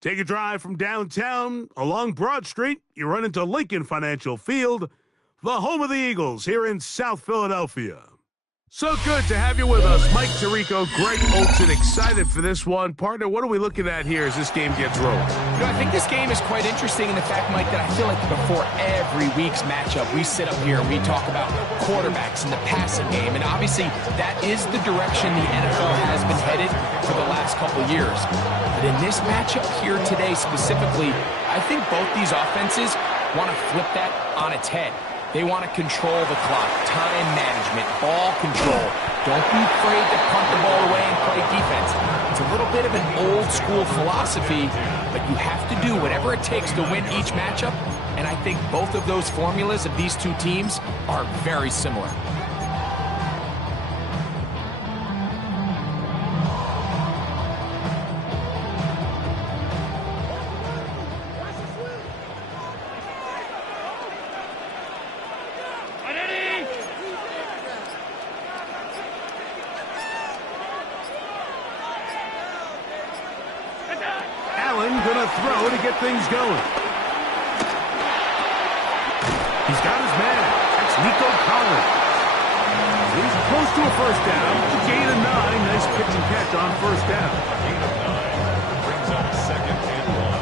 Take a drive from downtown along Broad Street. You run into Lincoln Financial Field, the home of the Eagles here in South Philadelphia. So good to have you with us. Mike Tirico, Greg Olson, excited for this one. Partner, what are we looking at here as this game gets rolling? I think this game is quite interesting in the fact, Mike, that I feel like before every week's matchup, we sit up here and we talk about quarterbacks and the passing game. And obviously, that is the direction the NFL has been headed for the last couple years. But in this matchup here today specifically, I think both these offenses want to flip that on its head. They want to control the clock, time management, ball control. Don't be afraid to punt the ball away and play defense. It's a little bit of an old school philosophy, but you have to do whatever it takes to win each matchup. And I think both of those formulas of these two teams are very similar. Gonna throw to get things going. He's got his man. That's Nico Collins. He's close to a first down. Gain of 9. Nice pitch and catch on first down. Gain of 9 brings up second and 1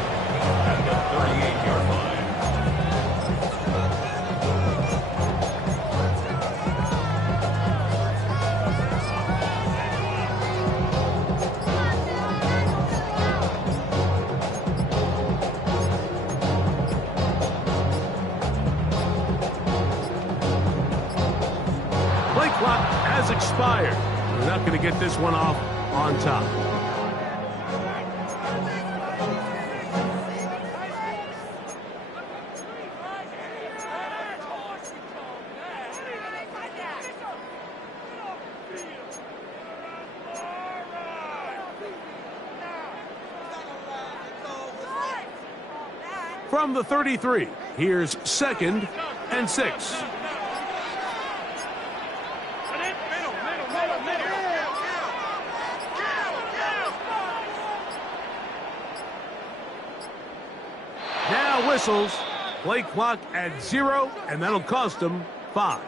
at the 38-yard line. Clock has expired. We're not going to get this one off on top. From the 33, here's 2nd and 6. Whistles, play clock at 0, and that'll cost them 5.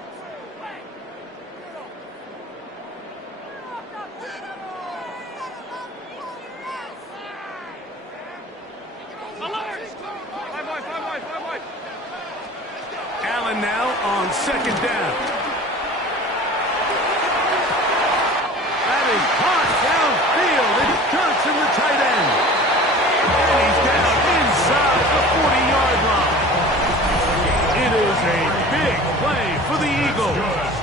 Allen now on 2nd down. Batting hot downfield. It's Johnson, the tight end. And he's down inside the 40-yard line. It is a big play for the Eagles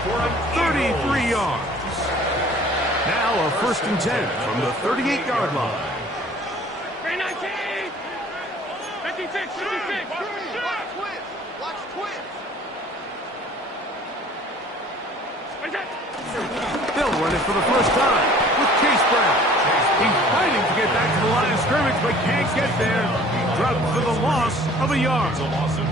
from 33 yards. Now a 1st and 10 from the 38-yard line. 56. Watch twins. They'll run it for the first time with Chase Brown. He's fighting to get back to the line of scrimmage, but can't get there. Dropped for the loss of a yard. It's a loss of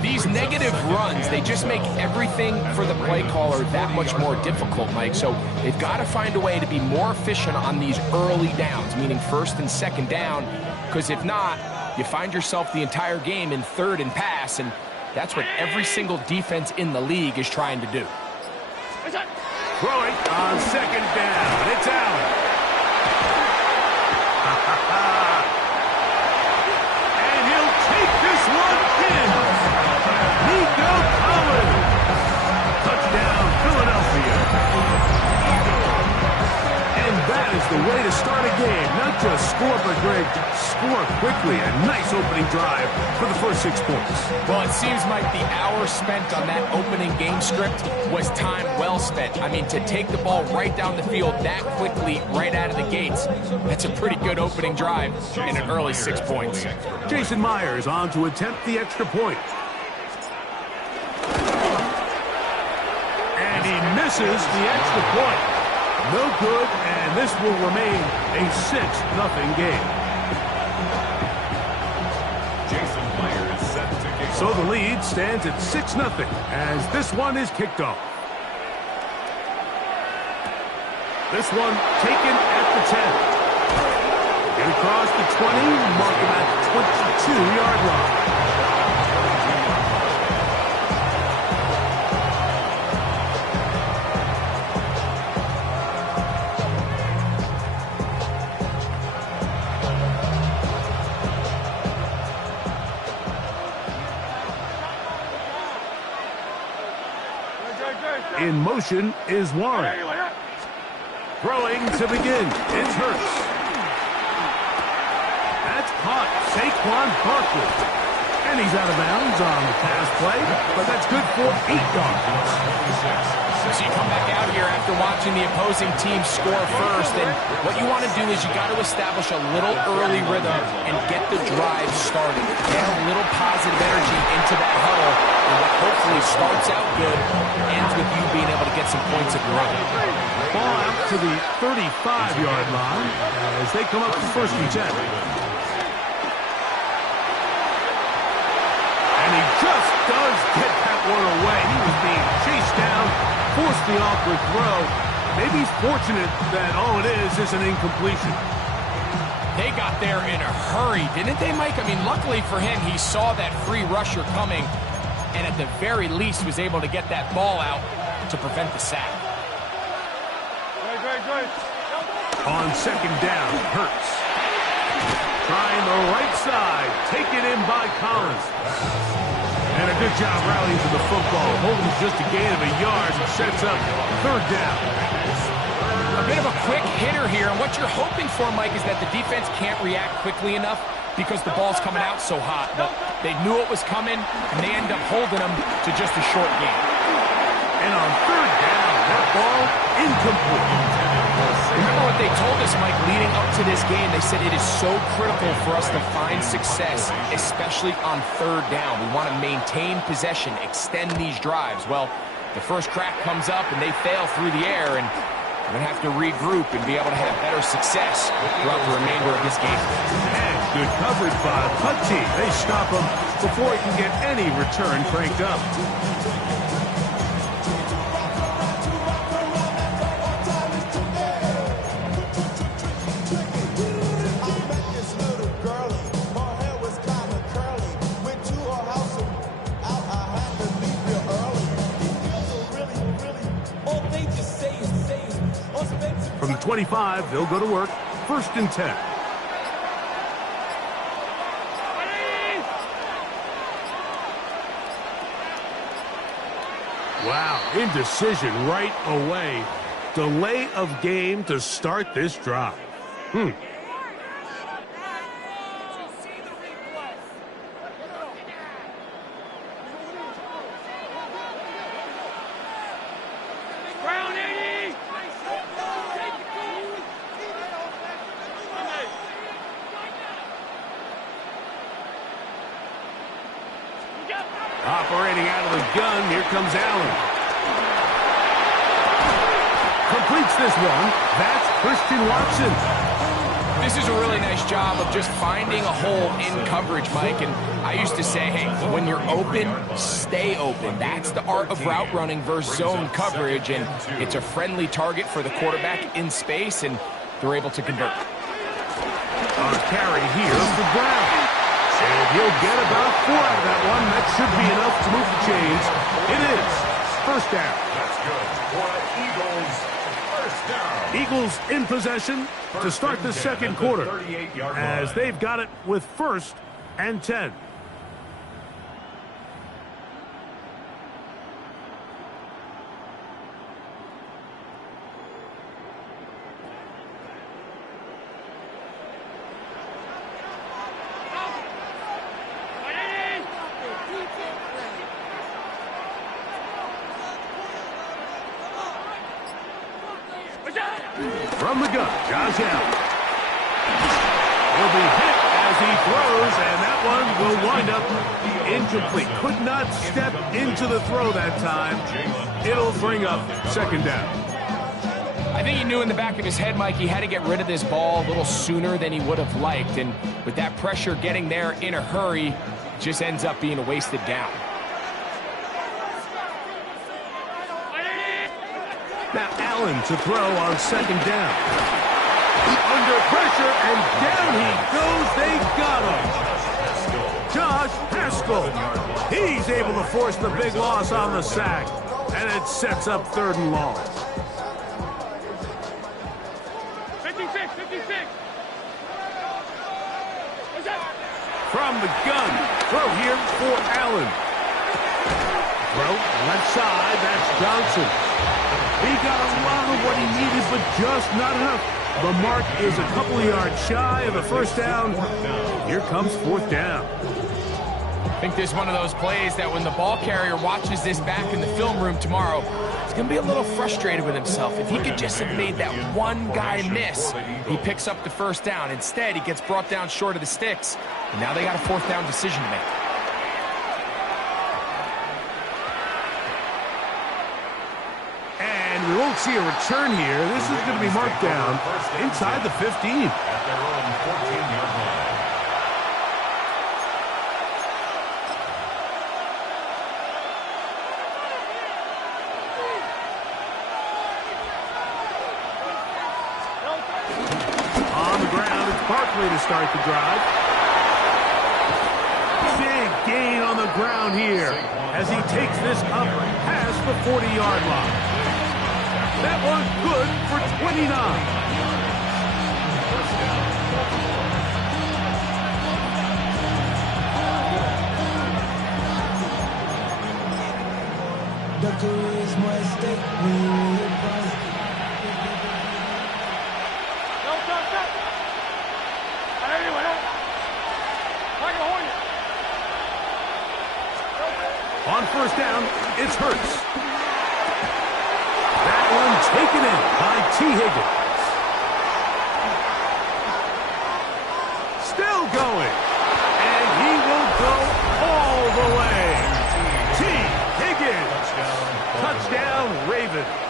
2. These negative runs, they just make everything for the play caller that much more difficult, Mike. So they've got to find a way to be more efficient on these early downs, meaning 1st and 2nd down, because if not, you find yourself the entire game in 3rd and pass, and that's what every single defense in the league is trying to do. Throwing on 2nd down. It's Allen. And he'll take this one in. Nico Collins. Touchdown, Philadelphia. And that is the way to start a game. Not just score, but Greg, score quickly. A nice opening drive for the first 6 points. Well, it seems like the hour spent on that opening game script was time well spent. I mean, to take the ball right down the field that quickly, right out of the gates, that's a pretty good opening drive in an early 6 points. Jason Myers on to attempt the extra point. And he misses the extra point. No good, and this will remain a 6-0 game. Jason Myers set to kick. So the lead stands at 6-0 as this one is kicked off. This one taken at the 10. Get across the 20, mark him at the 22-yard line. In motion is Warren. Throwing to begin. It's Hurts. That's caught. Saquon Barkley. And he's out of bounds on the pass play, but that's good for 8 yards. So you come back out here after watching the opposing team score first, and what you want to do is you got to establish a little early rhythm and get the drive started. Get a little positive energy into that huddle, and what hopefully starts out good ends with you being able to get some points of your own. Ball out to the 35-yard line as they come up to 1st and 10. And he just does get that one away. He was being chased down, forced the awkward throw. Maybe he's fortunate that all it is an incompletion. They got there in a hurry, didn't they, Mike? I mean, luckily for him, he saw that free rusher coming, and at the very least was able to get that ball out to prevent the sack. On 2nd down, Hurts. Trying the right side. Taken in by Collins. And a good job rallying to the football. Holding just a gain of a yard and sets up 3rd down. A bit of a quick hitter here, and what you're hoping for, Mike, is that the defense can't react quickly enough because the ball's coming out so hot. But they knew it was coming, and they end up holding them to just a short gain. And on 3rd down, that ball incomplete. Remember what they told us, Mike, leading up to this game. They said it is so critical for us to find success, especially on 3rd down. We want to maintain possession, extend these drives. Well, the first crack comes up, and they fail through the air, and we're going to have to regroup and be able to have better success throughout the remainder of this game. And good coverage by MUT. They stop him before he can get any return cranked up. From 25, they'll go to work. 1st and 10. Wow, indecision right away. Delay of game to start this drive. Operating out of the gun, here comes Allen. Completes this one. That's Christian Watson. This is a really nice job of just finding a hole in coverage, Mike. And I used to say, hey, when you're open, stay open. That's the art of route running versus zone coverage. And it's a friendly target for the quarterback in space, and they're able to convert. On carry here for Brown. And he'll get about 4 out of that one. That should be enough to move the chains. It is 1st down. That's good. For the Eagles, 1st down. Eagles in possession to start the 2nd quarter as they've got it with 1st and 10. From the gun, Josh Allen. Will be hit as he throws, and that one will wind up incomplete. Could not step into the throw that time. It'll bring up 2nd down. I think he knew in the back of his head, Mike, he had to get rid of this ball a little sooner than he would have liked. And with that pressure getting there in a hurry, it just ends up being a wasted down. Now Allen to throw on 2nd down. Under pressure, and down he goes to force the big loss on the sack, and it sets up 3rd and long. 56, 56. From the gun, throw here for Allen. Throw left side, that's Johnson. He got a lot of what he needed, but just not enough. The mark is a couple of yards shy of a 1st down. Here comes 4th down. I think this is one of those plays that when the ball carrier watches this back in the film room tomorrow, he's going to be a little frustrated with himself. If he could just have made that one guy miss, he picks up the 1st down. Instead, he gets brought down short of the sticks, and now they got a 4th down decision to make. And we won't see a return here. This is going to be marked down inside the 15. At their own 14-yard line. Barkley to start the drive. Big gain on the ground here as he takes this up past the 40-yard line. That was good for 29. On 1st down, it's Hurts. That one taken in by T. Higgins. Still going. And he will go all the way. T. Higgins. Touchdown, Ravens.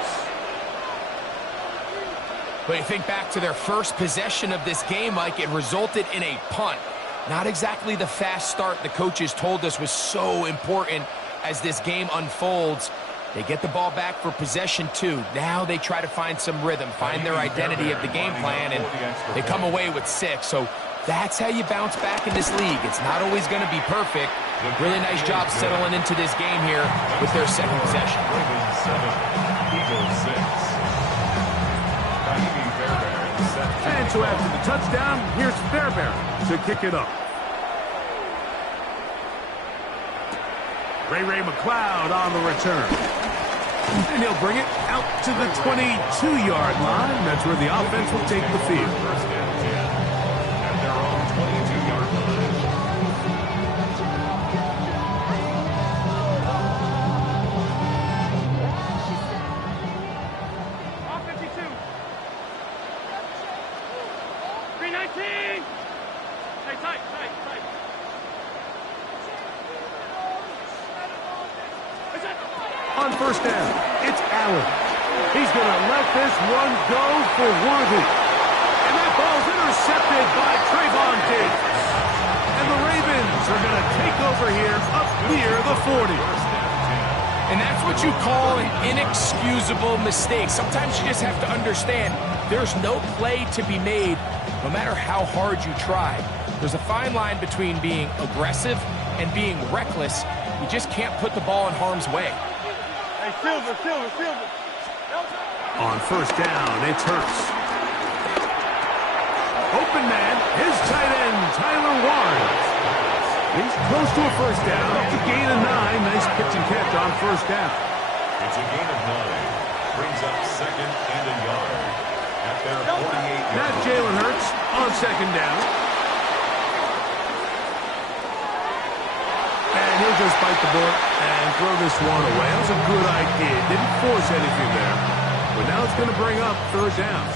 But you think back to their first possession of this game, Mike, it resulted in a punt. Not exactly the fast start the coaches told us was so important as this game unfolds. They get the ball back for possession 2. Now they try to find some rhythm, find their identity of the game plan, and they come away with 6. So that's how you bounce back in this league. It's not always going to be perfect. Really nice job settling into this game here with their 2nd possession. Ravens 7, Eagles 6. And so after the touchdown, here's Fairbairn to kick it up. Ray McLeod on the return. And he'll bring it out to the 22-yard line. That's where the offense will take the field. 1st and 10 at their own 22-yard line. Off 52. 319. Hey, tight. On 1st down, it's Allen. He's going to let this one go for Worthy. And that ball's intercepted by Trayvon Diggs. And the Ravens are going to take over here up near the 40. And that's what you call an inexcusable mistake. Sometimes you just have to understand there's no play to be made, no matter how hard you try. There's a fine line between being aggressive and being reckless. You just can't put the ball in harm's way. Hey, Silver. On 1st down, it's Hurts. Open man, his tight end, Tyler Warren. He's close to a 1st down. It's a gain of 9. Nice pitch and catch on 1st down. It's a gain of 9. Brings up 2nd and a yard. At their 48-yard Not Jalen Hurts on 2nd down. And he'll just bite the bullet and throw this one away. That was a good idea. Didn't force anything there. But now it's going to bring up 3rd down.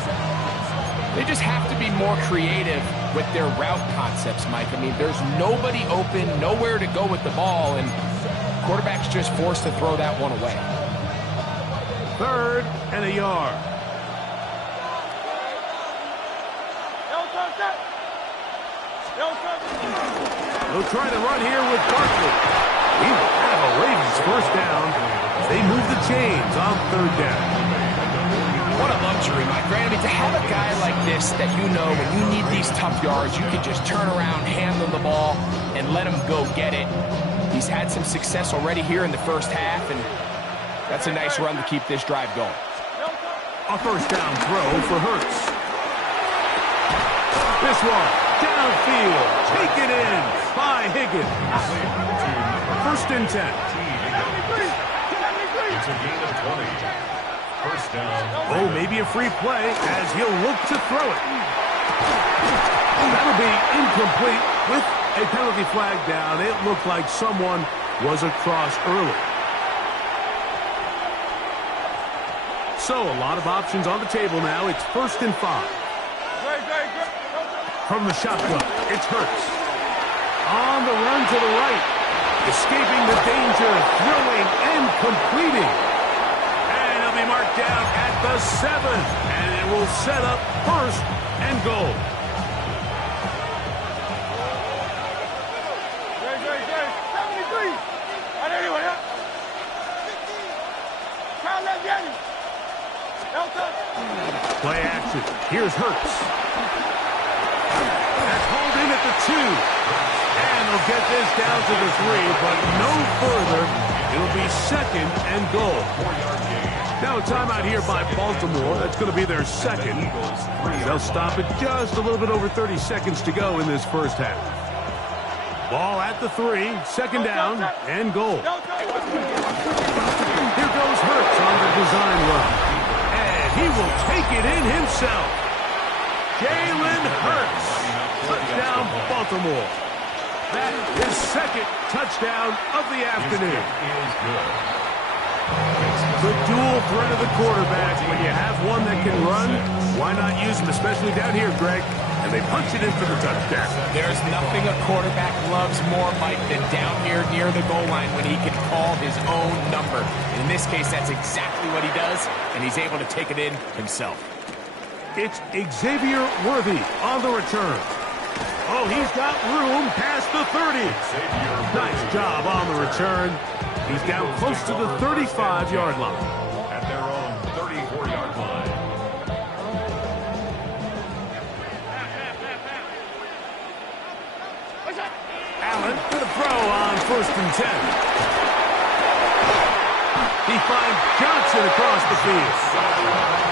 They just have to be more creative with their route concepts, Mike. I mean, there's nobody open, nowhere to go with the ball, and quarterback's just forced to throw that one away. 3rd and a yard. They'll try to run here with Barkley. He will have a Ravens 1st down. They move the chains on 3rd down. What a luxury, Mike. I mean, to have a guy like this that you know when you need these tough yards, you can just turn around, hand them the ball, and let him go get it. He's had some success already here in the first half, and that's a nice run to keep this drive going. A first down throw for Hurts. This one, downfield, taken in by Higgins. First and 10. It's a gain of 20. First down. Oh, maybe a free play as he'll look to throw it. That'll be incomplete with a penalty flag down. It looked like someone was across early. So a lot of options on the table now. It's first and 5. From the shotgun, it's Hurts. On the run to the right. Escaping the danger, throwing and completing. And he'll be marked down at the 7. And it will set up first and goal. Play action. Here's Hurts. That's hauled in at the 2. And they'll get this down to the 3, but no further. It'll be second and goal. Now a timeout here by Baltimore. That's going to be their second. They'll stop it just a little bit over 30 seconds to go in this first half. Ball at the 3, second down and goal. Here goes Hurts on the design run. And he will take it in himself. Jalen Hurts. Touchdown, Baltimore. That is second touchdown of the afternoon. The dual threat of the quarterback. When you have one that can run, why not use him, especially down here, Greg? And they punch it in for the touchdown. There's nothing a quarterback loves more, Mike, than down here near the goal line when he can call his own number. And in this case, that's exactly what he does, and he's able to take it in himself. It's Xavier Worthy on the return. Oh, he's got room past the 30. Nice job on the return. He's down close to the 35-yard line. At their own 34-yard line. Allen to the throw on first and 10. He finds Johnson across the field.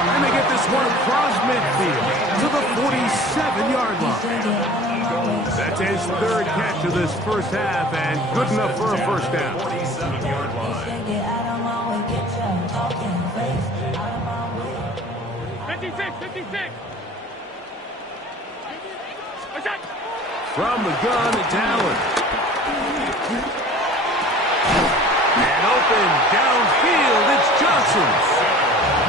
And they get this one across midfield to the 47-yard line. That's his third catch of this first half and good enough for a first down. 47-yard line. 56. From the gun, it's Allen. And open downfield, it's Johnson.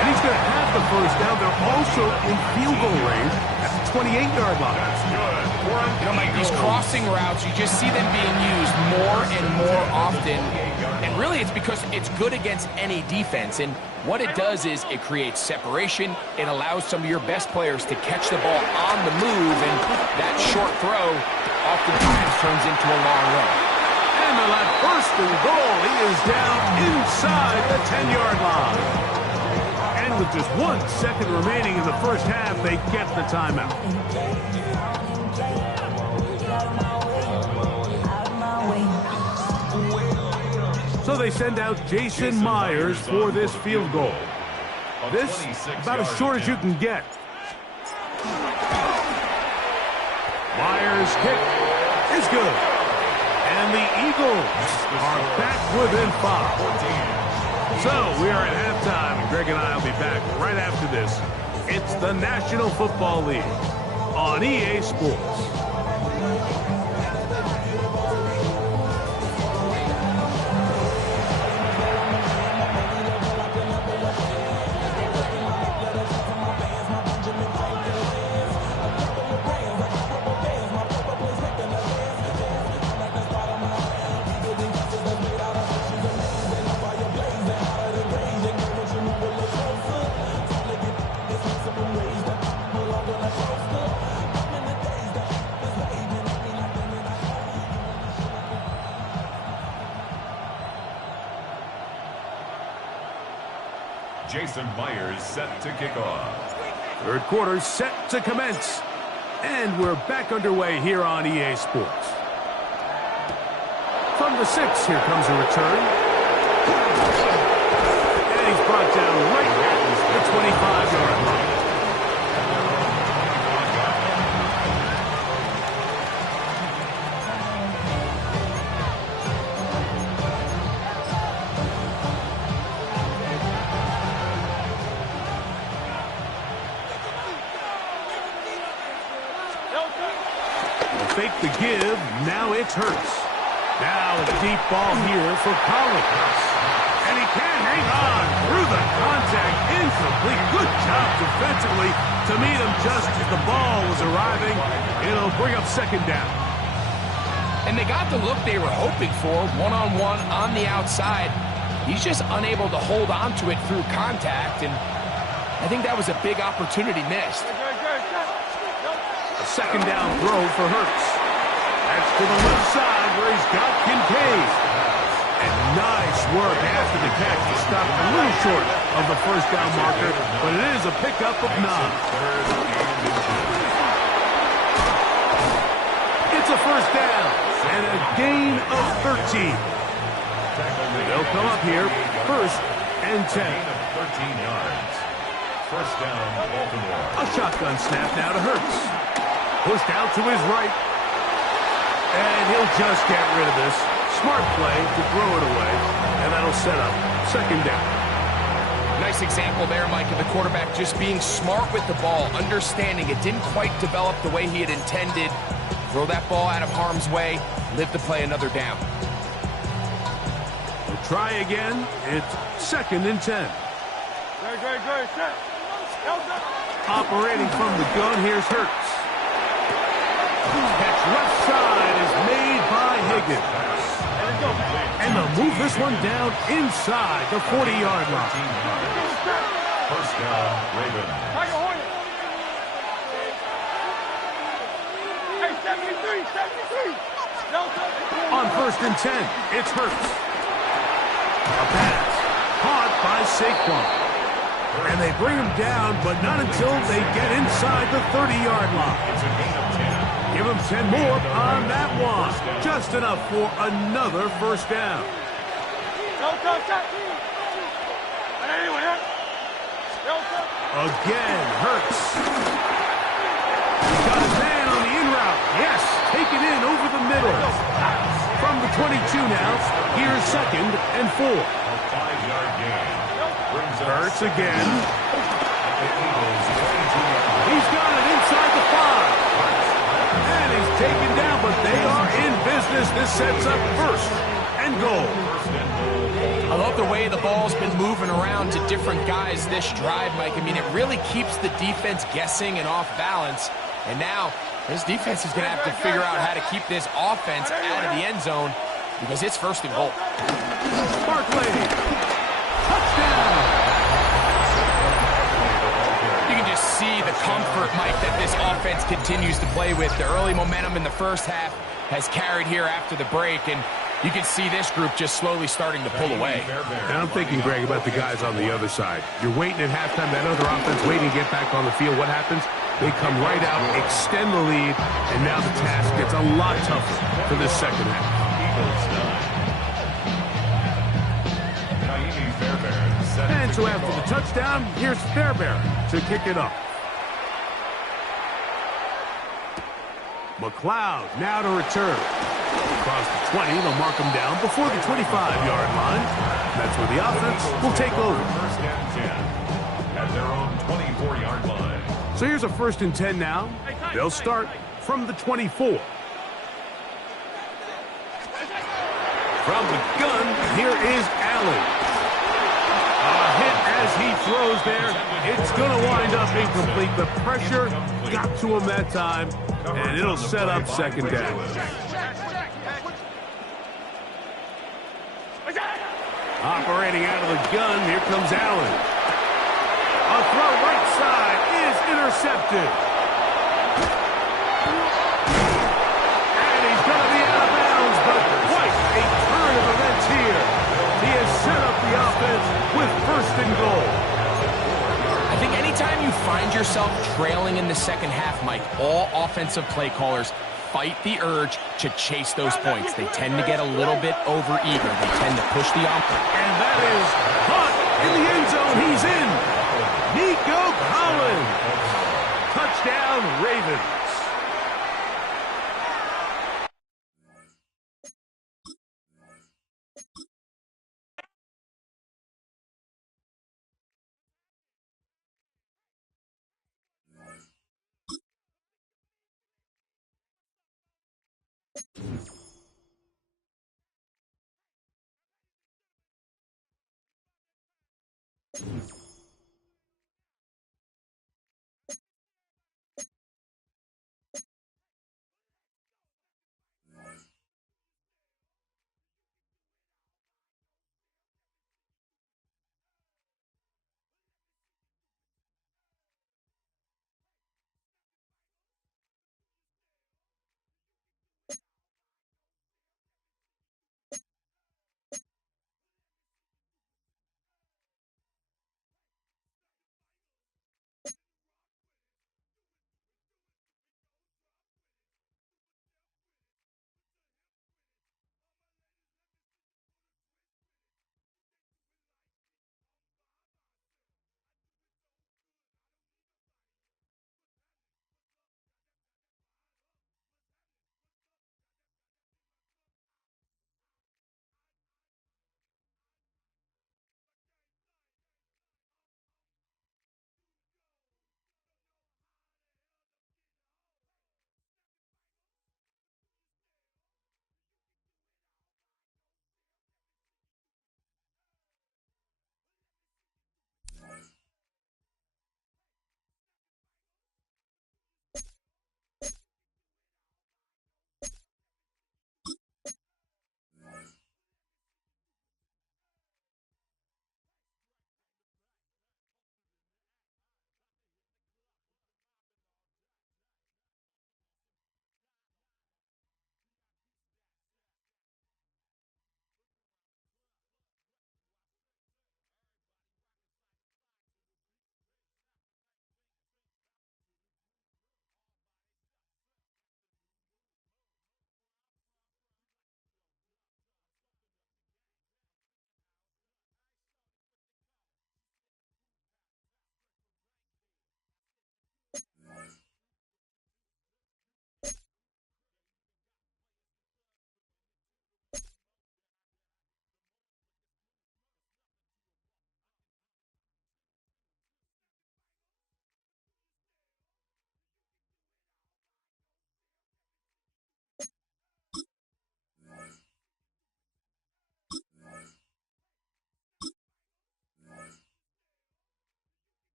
And he's going to have the first down. They're also in field goal range at the 28-yard line. That's good. You know, Mike, these crossing routes, you just see them being used more and more often. And really, it's because it's good against any defense. And what it does is it creates separation. It allows some of your best players to catch the ball on the move. And that short throw oftentimes turns into a long run. And they'll have first and goal. He is down inside the 10-yard line. And with just 1 second remaining in the first half, they get the timeout. So they send out Jason Myers for this field goal. This, about as short as you can get. Myers' kick is good. And the Eagles are back within 5. So we are at halftime, and Greg and I will be back right after this. It's the National Football League on EA Sports. Jason Myers set to kick off. Third quarter set to commence. And we're back underway here on EA Sports. From the 6. Here comes a return. And he's brought down right at the 25-yard line. Fake the give. Now it's Hurts. Now a deep ball here for Collins. And he can't hang on through the contact. Incomplete. Good job defensively to meet him just as the ball was arriving. It'll bring up second down. And they got the look they were hoping for, one-on-one on the outside. He's just unable to hold on to it through contact, and I think that was a big opportunity missed. A second down throw for Hurts. That's to the left side where he's got Kincaid. And nice work after the catch to stop a little short of the first down marker, but it is a pickup of 9. It's a first down and a gain of 13. They'll come up here, 1st and 10. 13 yards. First down, Baltimore. A shotgun snap now to Hurts. Pushed out to his right. And he'll just get rid of this. Smart play to throw it away. And that'll set up second down. Nice example there, Mike, of the quarterback just being smart with the ball, understanding it didn't quite develop the way he had intended. Throw that ball out of harm's way, live to play another down. We'll try again. It's 2nd and 10. Good. Set. Operating from the gun, here's Hurts. Catch left side is made by Higgins. And they'll move this one down inside the 40-yard line. First down, Ravens. Hey, 73. On 1st and 10, it's Hurts. A pass caught by Saquon. And they bring him down, but not until they get inside the 30-yard line. It's a gain of 10. Give him 10 more on that one. Just enough for another first down. Again, Hurts. He's got his man on the in route. Yes, take it in over the middle. From the 22 now, here's 2nd and 4. A 5-yard gain. Hurts again. He's got it inside the 5. And he's taken down, but they are in business. This sets up 1st and goal. I love the way the ball's been moving around to different guys this drive, Mike. I mean, it really keeps the defense guessing and off balance. And now, this defense is going to have to figure out how to keep this offense out of the end zone because it's 1st and goal. Barkley. Touchdown. You can just see the comfort, Mike, that this offense continues to play with. The early momentum in the first half has carried here after the break, and you can see this group just slowly starting to pull away. And I'm thinking, Greg, about the guys on the other side. You're waiting at halftime, that other offense waiting to get back on the field. What happens? They come right out, extend the lead, and now the task gets a lot tougher for this second half. And so after the touchdown, here's Fairbairn to kick it off. McLeod now to return. Across the 20, they'll mark him down before the 25-yard line. That's where the offense will take over. 1st and 10 at their own 24-yard line. So here's a 1st and 10 now. They'll start from the 24. From the gun, here is Allen. A hit as he throws there. It's going to wind up incomplete. The pressure got to him that time, and it'll set up second down. Operating out of the gun, here comes Allen. A throw right side is intercepted. And he's going to be out of bounds, but quite a turn of events here. He has set up the offense with 1st and goal. I think anytime you find yourself trailing in the second half, Mike, all offensive play callers fight the urge to chase those points. They tend to get a little bit over-eager. They tend to push the envelope. And that is caught in the end zone. He's in. Nico Collins. Touchdown, Ravens.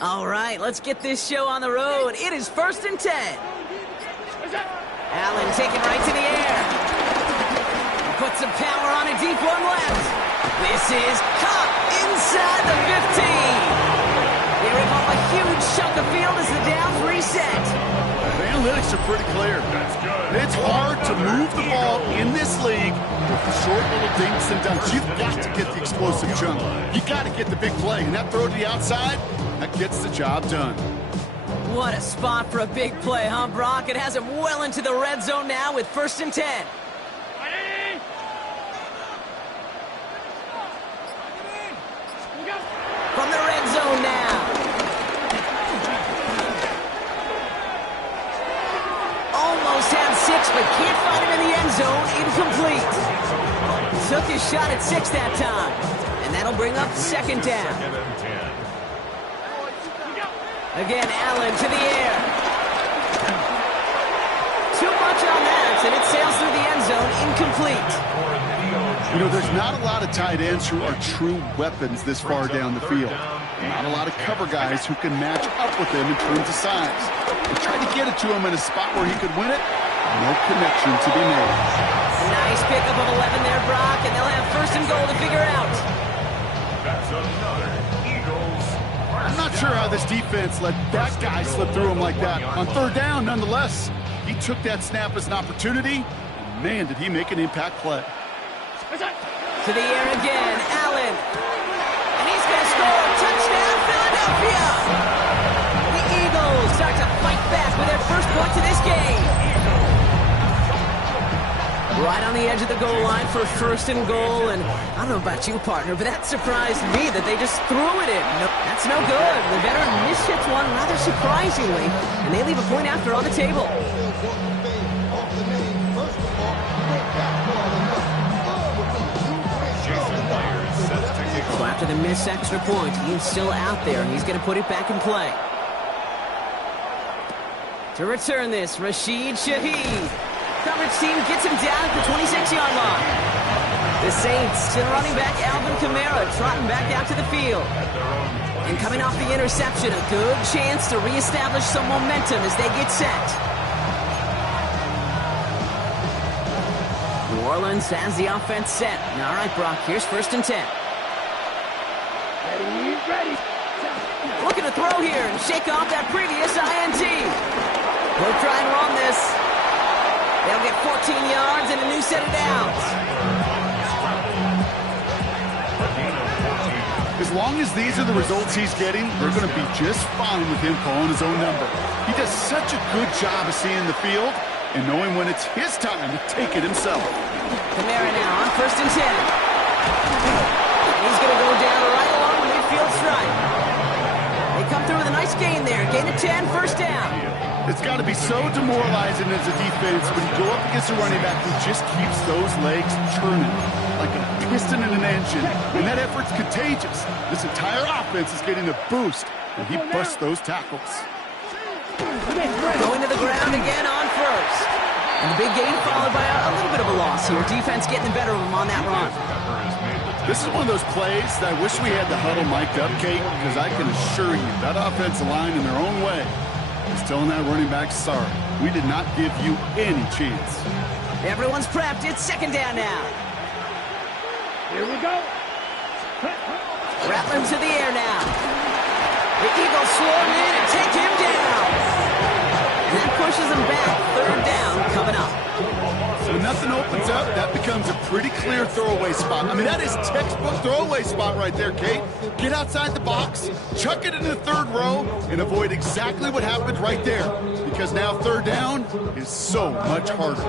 All right, let's get this show on the road. It is 1st and 10. Allen taken right to the air. Put some power on a deep one left. This is caught inside the 15. They rip off a huge chunk of field as the downs reset. The analytics are pretty clear. It's hard to move the ball in this league with the short little dinks and dunks. You've got to get the explosive chunk. You got to get the big play, and that throw to the outside, that gets the job done. What a spot for a big play, huh, Brock? It has him well into the red zone now with 1st and 10. From the red zone now. Almost had 6, but can't find him in the end zone. Incomplete. Took his shot at 6 that time. And that'll bring up 2nd down. Again, Allen to the air. Too much on that, and it sails through the end zone. Incomplete. You know, there's not a lot of tight ends who are true weapons this far down the field. Not a lot of cover guys who can match up with him in terms of size. They tried to get it to him in a spot where he could win it. No connection to be made. Nice pickup of 11 there, Brock, and they'll have 1st and goal to figure out. That's another Eagles. I'm not sure how this defense let that guy slip through him like that. On 3rd down, nonetheless, he took that snap as an opportunity. And man, did he make an impact play. To the air again, Allen. And he's going to score. Touchdown, Philadelphia. The Eagles start to fight back with their first point to this game. Right on the edge of the goal line for 1st and goal. And I don't know about you, partner, but that surprised me that they just threw it in. No, that's no good. The veteran mishits one rather surprisingly. And they leave a point after on the table. So after the missed extra point, he's still out there, and he's going to put it back in play. To return this, Rashid Shaheed. Coverage team gets him down at the 26-yard line. The Saints to the running back, Alvin Kamara, trotting back out to the field. And coming off the interception, a good chance to reestablish some momentum as they get set. New Orleans has the offense set. All right, Brock, here's 1st and 10. Ready. Looking to throw here and shake off that previous INT. They'll try and run this. They'll get 14 yards and a new set of downs. As long as these are the results he's getting, they're going to be just fine with him calling his own number. He does such a good job of seeing the field and knowing when it's his time to take it himself. Kamara now on 1st and 10. He's going to go down right along the midfield stripe. They come through with a nice gain there. Gain of 10, 1st down. It's got to be so demoralizing as a defense when you go up against a running back who just keeps those legs churning like a piston in an engine. And that effort's contagious. This entire offense is getting a boost when he busts those tackles. Going to the ground again on 1st. And the big gain followed by a little bit of a loss here. Defense getting the better of them on that run. This is one of those plays that I wish we had the huddle mic'd up, Kate, because I can assure you that offensive line in their own way is telling that running back, sorry, we did not give you any chance. Everyone's prepped. It's 2nd down now. Here we go. Rattling to the air now. The Eagles swarm in and take him down. And that pushes them back. 3rd down coming up. When nothing opens up, that becomes a pretty clear throwaway spot. I mean, that is textbook throwaway spot right there, Kate. Get outside the box, chuck it into the 3rd row, and avoid exactly what happened right there. Because now 3rd down is so much harder.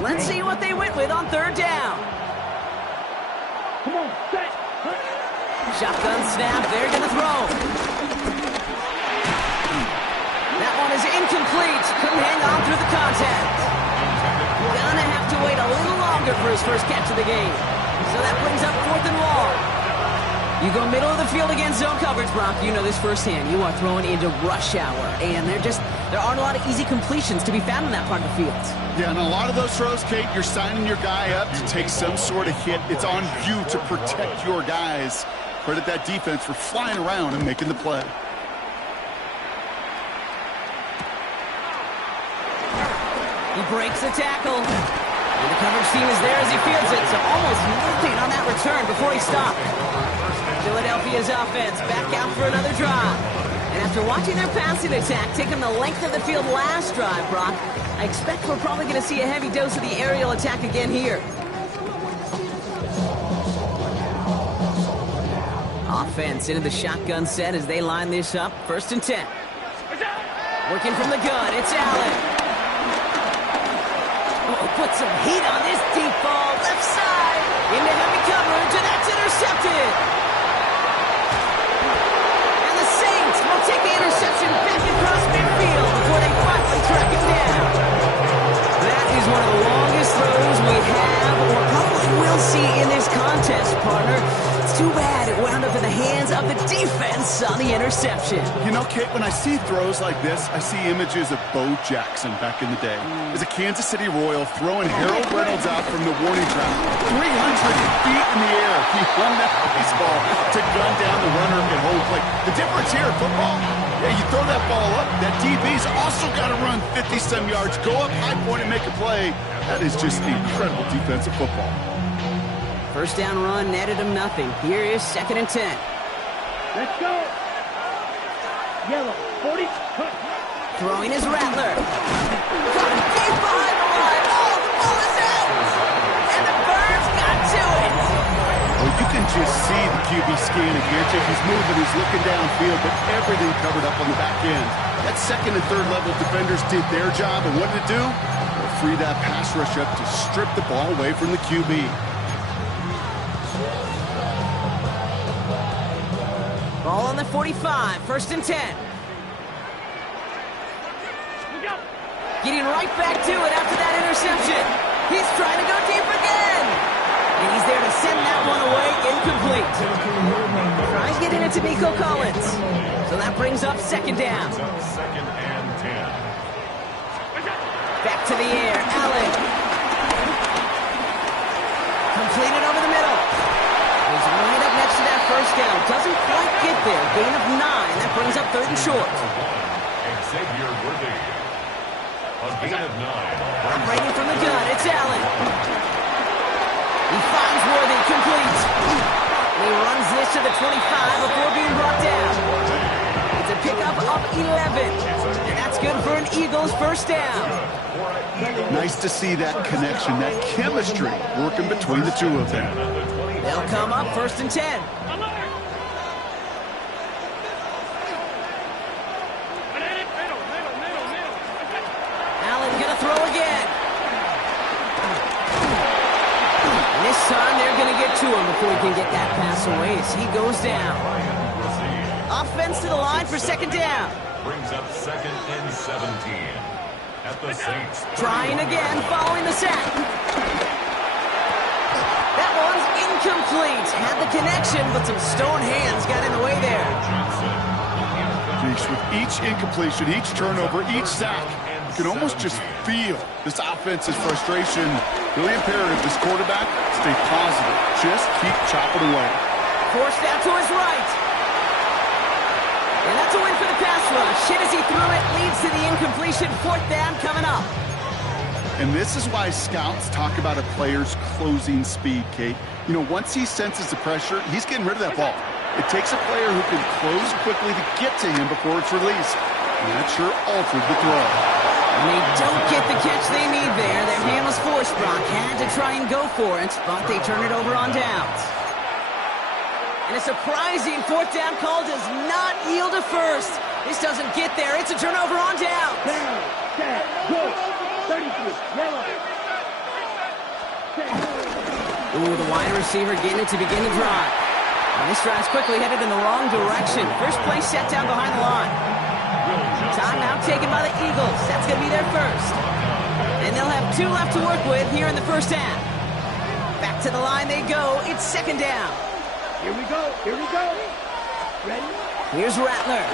Let's see what they went with on 3rd down. Come on, set. Shotgun snap, they're going to throw. That one is incomplete. Couldn't hang on through the contact. Gonna have to wait a little longer for his first catch of the game. So that brings up 4th and long. You go middle of the field against zone coverage, Brock. You know this firsthand. You are throwing into rush hour, and there aren't a lot of easy completions to be found in that part of the field. Yeah, and a lot of those throws, Kate, you're signing your guy up to take some sort of hit. It's on you to protect your guys. Credit that defense for flying around and making the play. He breaks the tackle. And the coverage team is there as he fields it, so almost nothing on that return before he stopped. Philadelphia's offense back out for another drive. And after watching their passing attack take them the length of the field last drive, Brock, I expect we're probably going to see a heavy dose of the aerial attack again here. Offense into the shotgun set as they line this up. 1st and 10. Working from the gun, it's Allen. Put some heat on this deep ball, left side, into heavy coverage, and that's intercepted. And the Saints will take the interception back across midfield before they finally track him down. That is one of the longest throws we have or probably will see in this contest, partner. It's too bad it wound up in the hands of the defense on the interception. You know, Kate, when I see throws like this, I see images of Bo Jackson back in the day. As a Kansas City Royal throwing Harold Reynolds out from the warning track. 300 feet in the air. He won that baseball to gun down the runner at home plate. The difference here in football, yeah, you throw that ball up, that DB's also got to run 50-some yards, go up high point and make a play. That is just incredible defensive football. 1st down run netted him nothing. Here is 2nd and 10. Let's go. Yellow, 40, cut. Throwing his Rattler. Got him deep behind the line. Oh, the ball is out. And the Birds got to it. Well, you can just see the QB scanning here. He's moving, he's looking downfield, but everything covered up on the back end. That 2nd and 3rd level defenders did their job, and what did it do? It'll free that pass rush up to strip the ball away from the QB. Ball on the 45, 1st and 10. Getting right back to it after that interception. He's trying to go deep again. And he's there to send that one away incomplete. Trying to get it into Nico Collins. So that brings up 2nd down. 2nd and 10. Back to the air, Allen. Completed over the middle. He's right up next to that 1st down. Doesn't quite get there. Gain of 9. That brings up 3rd and short. Xavier Worthy. A gain of 9. Operating from the gun, it's Allen. He finds Worthy, complete. And he runs this to the 25 before being brought down. It's a pickup of 11. And that's good for an Eagles 1st down. Nice to see that connection, that chemistry working between the two of them. They'll come up 1st and 10. Allen gonna throw again. And this time they're gonna get to him before he can get that pass away as he goes down. Offense to the line for 2nd down. Brings up 2nd and 17. At the Saints. Trying again following the sack. That one's incomplete. Had the connection, but some stone hands got in the way there. Geez, with each incompletion, each turnover, each sack, you can almost just feel this offense's frustration. Really imperative, this quarterback, stay positive. Just keep chopping away. Forced out to his right. And that's a win for the pass rush. Hit as he threw it, leads to the incompletion. 4th down coming up. And this is why scouts talk about a player's closing speed, Kate. You know, once he senses the pressure, he's getting rid of that ball. It takes a player who can close quickly to get to him before it's released. And that sure altered the throw. And they don't get the catch they need there. Their hand was forced. Brock had to try and go for it, but they turn it over on downs. And a surprising 4th down call does not yield a 1st. This doesn't get there. It's a turnover on downs. Down, set, go. 33, yellow. Set. Ooh, the wide receiver getting it to begin the drive. And this drive's quickly headed in the wrong direction. First play set down behind the line. Timeout taken by the Eagles. That's going to be their 1st. And they'll have 2 left to work with here in the 1st half. Back to the line they go. It's 2nd down. Here we go. Here we go. Ready? Here's Rattler.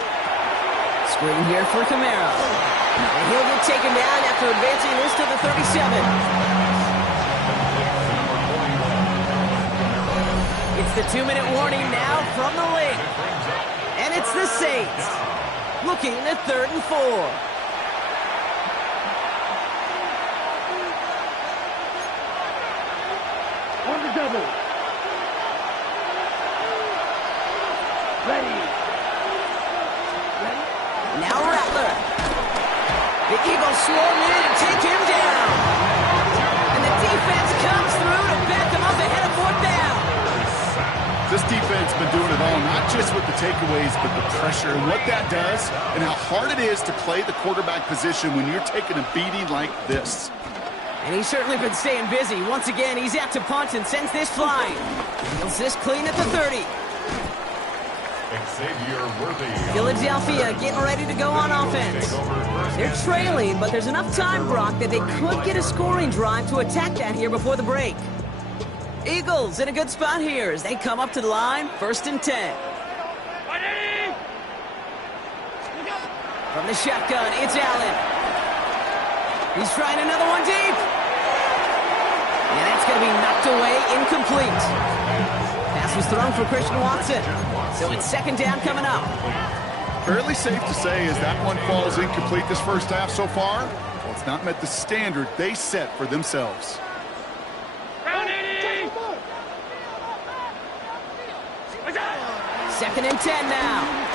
Screen here for Camara. And he'll get taken down after advancing this to the 37. It's the 2-minute warning now from the league. And it's the Saints looking at 3rd and 4. On the double. Ready. Now Rattler. The Eagles swarm in and take him down. And the defense comes through to back him up ahead of 4th down. This defense has been doing it all, not just with the takeaways, but the pressure and what that does and how hard it is to play the quarterback position when you're taking a beating like this. And he's certainly been staying busy. Once again, he's out to punt and sends this flying. Fields this clean at the 30. Philadelphia getting ready to go on offense. They're trailing, but there's enough time, Brock, that they could get a scoring drive to attack that here before the break. Eagles in a good spot here as they come up to the line, 1st and 10. From the shotgun, it's Allen. He's trying another one deep. And that's going to be knocked away, incomplete. Pass was thrown for Christian Watson. So it's 2nd down coming up. Fairly safe to say as that one falls incomplete this first half so far, well, it's not met the standard they set for themselves. 2nd and 10 now.